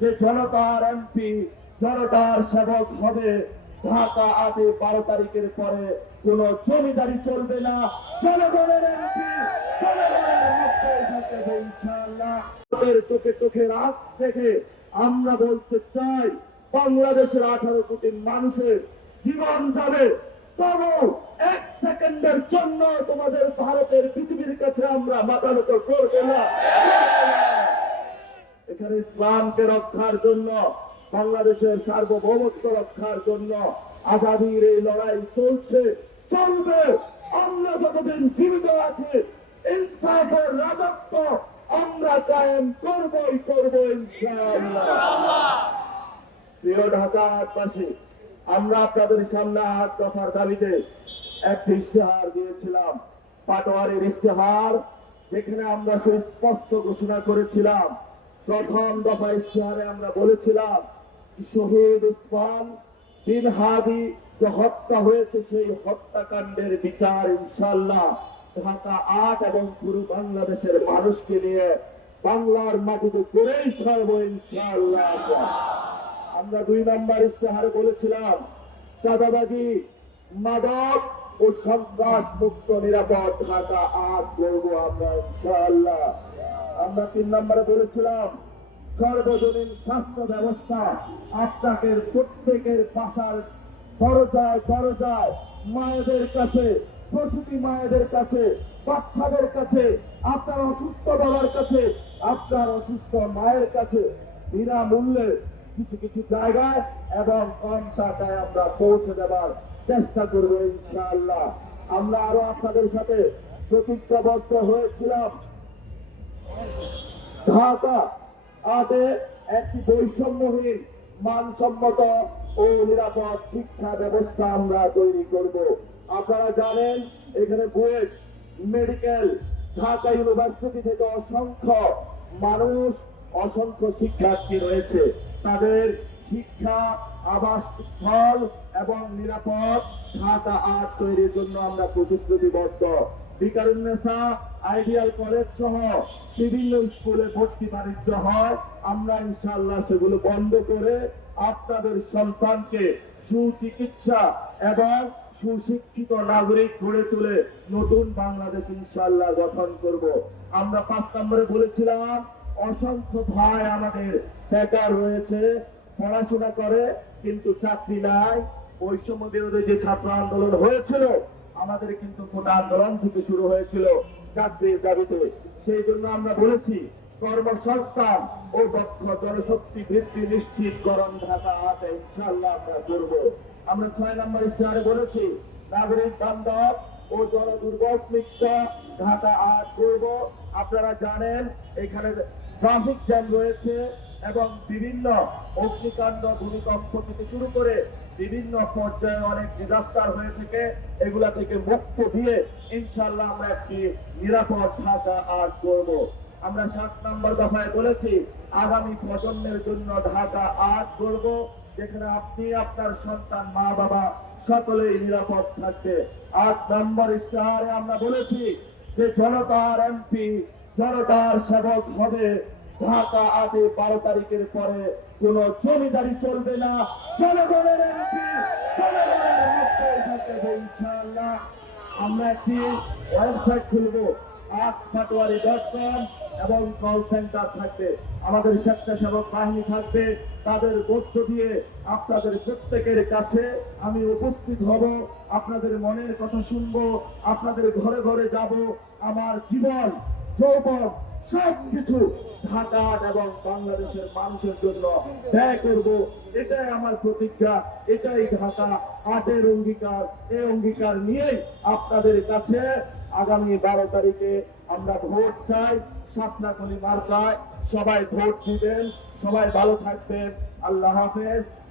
যে জনতার এমপি, জনতার সেবক হবে। ঢাকা 8-12 তারিখের পরে কোন জমিদারি চলবে না। জনগণের এমপি, জনগণের মধ্যে থাকবে ইনশাআল্লাহ। আমাদের চোখে চোখে রাত থেকে আমরা বলতে চাই, বাংলাদেশের 18 কোটি মানুষের জীবন যাবে, তবু 1 সেকেন্ডের জন্য তোমাদের ভারতের পৃথিবীর কাছে আমরা মাথা নত করবে না। এখানে ইসলামকে রক্ষার জন্য, বাংলাদেশের সার্বভৌমত্ব রক্ষার জন্য আজাদির এই লড়াই চলছে, চলবে। আমরা যতদিন জীবিত আছি, ইনসাফের রাজত্ব আমরা কায়েম করবই করবো ইনশাআল্লাহ। প্রিয় ঢাকাবাসী, আমরা আপনাদের সামনে 8 দফার দাবিতে একটি ইশতেহার দিয়েছিলাম, পাটোয়ারির ইশতেহার, যেখানে আমরা সুস্পষ্ট ঘোষণা করেছিলাম। প্রথম দফা ইশতেহারে আমরা বলেছিলাম, শহীদ উসমান বিন হাদি যে হত্যা হয়েছে, সেই হত্যাকাণ্ডের বিচার ইনশাআল্লাহ ঢাকা 8 এবং পুরো বাংলাদেশের মানুষকে নিয়ে বাংলার মাটিতে করেই ছাড়বো ইনশাআল্লাহ। আমরা 2 নম্বর ইশতেহারে বলেছিলাম, চাঁদাবাজি, মাদক ও সন্ত্রাস মুক্ত নিরাপদ ঢাকা 8 করবো আমরা ইনশাআল্লাহ। আমরা 3 নম্বরে বলেছিলাম, সর্বজনীন স্বাস্থ্য ব্যবস্থা আপনাকে প্রত্যেকের বাসার দরজায় দরজায়, মায়েদের কাছে, প্রসূতি মায়েদের কাছে, বাচ্চাদের কাছে, আপনার অসুস্থ বাবার কাছে, আপনার অসুস্থ মায়ের কাছে বিনামূল্যে কিছু কিছু জায়গায় এবং কম টাকায় আমরা পৌঁছে দেওয়ার চেষ্টা করবো ইনশাআল্লাহ। আমরা আরো আপনাদের সাথে প্রতিজ্ঞাবদ্ধ হয়েছিলাম, ঢাকা 8-এ একটি বৈষম্যহীন, মানসম্মত ও নিরাপদ শিক্ষা ব্যবস্থা আমরা তৈরি করব। আপনারা জানেন, এখানে বুয়েট, মেডিকেল, ঢাকা ইউনিভার্সিটি থেকে অসংখ্য মানুষ, অসংখ্য শিক্ষার্থী রয়েছে। তাদের শিক্ষা, আবাসস্থল এবং নিরাপদ ঢাকা 8 তৈরির জন্য আমরা প্রতিশ্রুতিবদ্ধ। বিকারুন্নেসা আইডিয়াল কলেজ সহ বিভিন্ন স্কুলে ভর্তি বাণিজ্য হয়, আমরা ইনশাআল্লাহ সেগুলো বন্ধ করে আপনাদের সন্তানকে সুচিকিৎসা এবং সুশিক্ষিত নাগরিক গড়ে তুলে নতুন বাংলাদেশ ইনশাআল্লাহ গঠন করব। আমরা 5 নম্বরে বলেছিলাম, অসংখ্য ভাই আমাদের বেকার রয়েছে, পড়াশোনা করে কিন্তু চাকরি নাই। বৈষম্য বিরোধী যে ছাত্র আন্দোলন হয়েছিল, আমাদের কিন্তু কোটা আন্দোলন থেকে শুরু হয়েছিল চাকরির দাবিতে। সেই জন্য আমরা বলেছি, কর্মসংস্থান ও দক্ষ জনশক্তি বৃদ্ধি নিশ্চিতকরণ ঢাকা 8-এ ইনশাআল্লাহ আমরা করব। আমরা 6 নম্বর ইশতেহারে বলেছি, নাগরিক বান্ধব ও জনদুর্ভোগ মুক্ত ঢাকা 8 করব। আপনারা জানেন, এখানে ট্রাফিক জ্যাম রয়েছে এবং বিভিন্ন অগ্নিকাণ্ড, ভূমিকম্প থেকে শুরু করে বিভিন্ন পর্যায়ে অনেক ডিজাস্টার হয়ে থাকে। এগুলা থেকে মুক্ত দিয়ে ইনশাআল্লাহ আমরা একটি নিরাপদ ঢাকা 8 করব। আমরা 7 নম্বর দফায় বলেছি, আগামী প্রজন্মের জন্য ঢাকা 8 করব, যেখানে আপনি, আপনার সন্তান, মা বাবা সকলেই নিরাপদ থাকবে। 8 নম্বর ইশতেহারে আমরা বলেছি যে জনতার এমপি, জনতার সেবক হবে। ঢাকা 8-12 তারিখের পরে কোন জমিদারি চলবে না। জনগণের এমপি, জনগণের মধ্যে থাকবে ইনশাআল্লাহ। আমরা একটি ওয়েবসাইট খুলবো, askpatwari.com, এবং কল সেন্টার থাকবে। আমাদের স্বেচ্ছাসেবক বাহিনী থাকবে, তাদের মধ্য দিয়ে আপনাদের প্রত্যেকের কাছে আমি উপস্থিত হব, আপনাদের মনের কথা শুনবো, আপনাদের ঘরে ঘরে যাব, আমার জীবন, যৌবন সবকিছু ঢাকা 8 এবং বাংলাদেশের মানুষের জন্য ব্যয় করব। এটাই আমার প্রতিজ্ঞা, এটাই ঢাকা 8-এর অঙ্গীকার। এই অঙ্গীকার নিয়েই আপনাদের কাছে আগামী 12 তারিখে আমরা ভোট চাই, শাপলাকলি মার্কায়। সবাই ভোট দিবেন। সবাই ভালো থাকবেন। আল্লাহ হাফেজ।